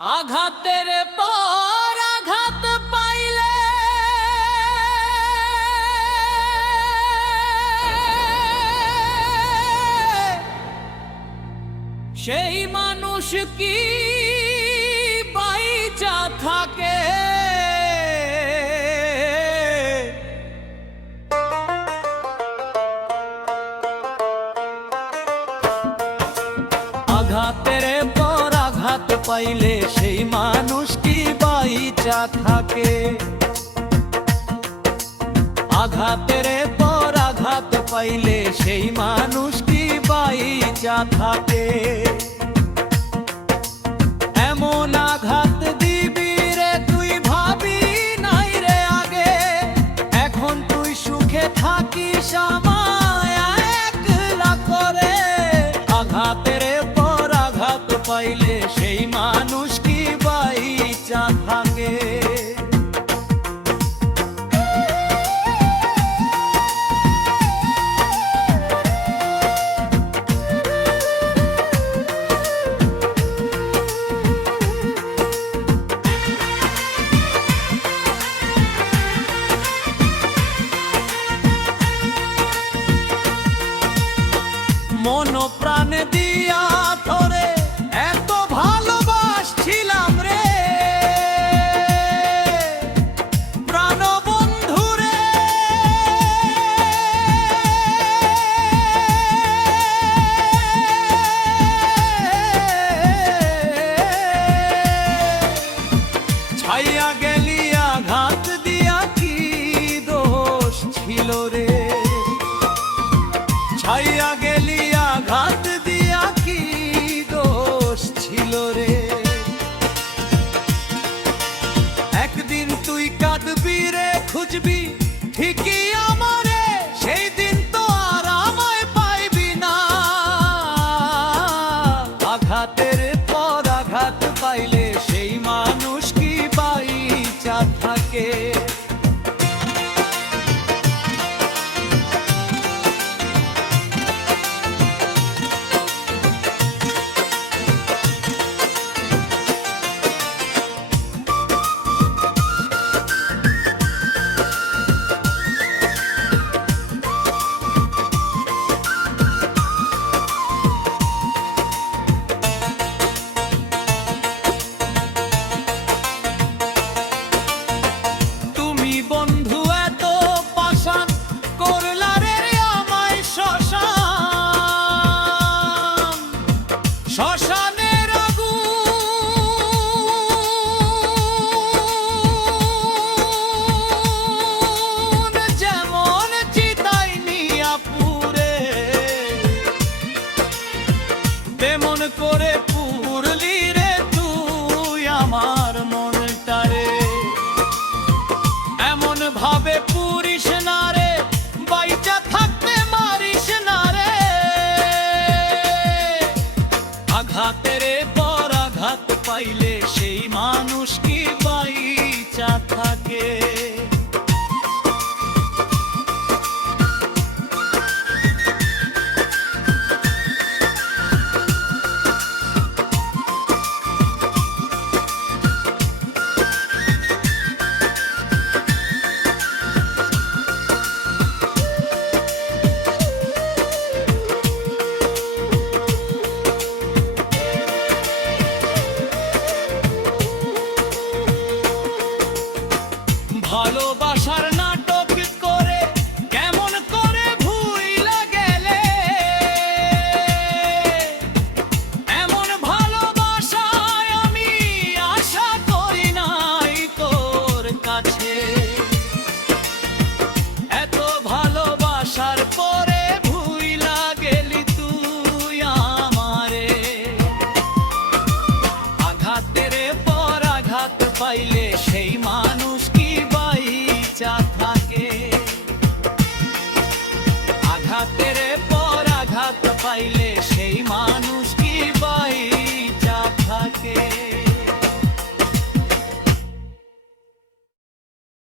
আঘাতের পর আঘাত পাইলে সেই মানুষ কি বাইচা থাকে? আঘাতের পর আঘাত পাইলে সেই মানুষ কি বাইচা থাকে? আঘাতের পর আঘাত পাইলে সেই মানুষ কি বাইচা থাকে? এমন আঘাত দিবি রে তুই ভাবি নাই রে আগে, এখন তুই সুখে থাকিস আমায় একলা করে। আঘাতের পর আঘাত পাইলে সেই মানুষ কি বাইচা থাকে? মন প্রাণ দিয়া তোরে এত ভালোবাসছিলাম রে প্রাণ বন্ধু রে, ছাইয়া গেলি আঘাত দিয়া কি দোষ ছিল রে? ছাইয়া গেলি আঘাত দিয়া কি দোষ ছিল রে? একদিন তুই কাঁদবি রে খুঁজবি ঠিকই আমারে, সেই দিন তো আর আমায় পাইবি না। আঘাতের পর আঘাত পাইলে সেই মানুষ কি বাইচা থাকে? বন্ধু এত পাষাণ করলা রে আমায় শ্মশান, শ্মশানের আগুন যেমন চিতাই নিয়া পুরে, তেমন করে পুরলি রে তুই আমার মনটারে। এমন ভাবে পুরিস না রে, বাইচা থাকতে মারিস না রে। আঘাতের পর আঘাত পাইলে সেই মানুষ কি বাইচা থাকে? ভালোবাসার নাটক করে কেমন করে ভুইলা গেলে, এমন ভালোবাসায় আমি আশা করি নাই তোর কাছে। এত ভালোবাসার পরে ভুইলা গেলি তুই আমারে। আঘাতের পর আঘাত পাইলে সেই মানুষ কি বাইচা থাকে? আঘাতের পর আঘাত পাইলে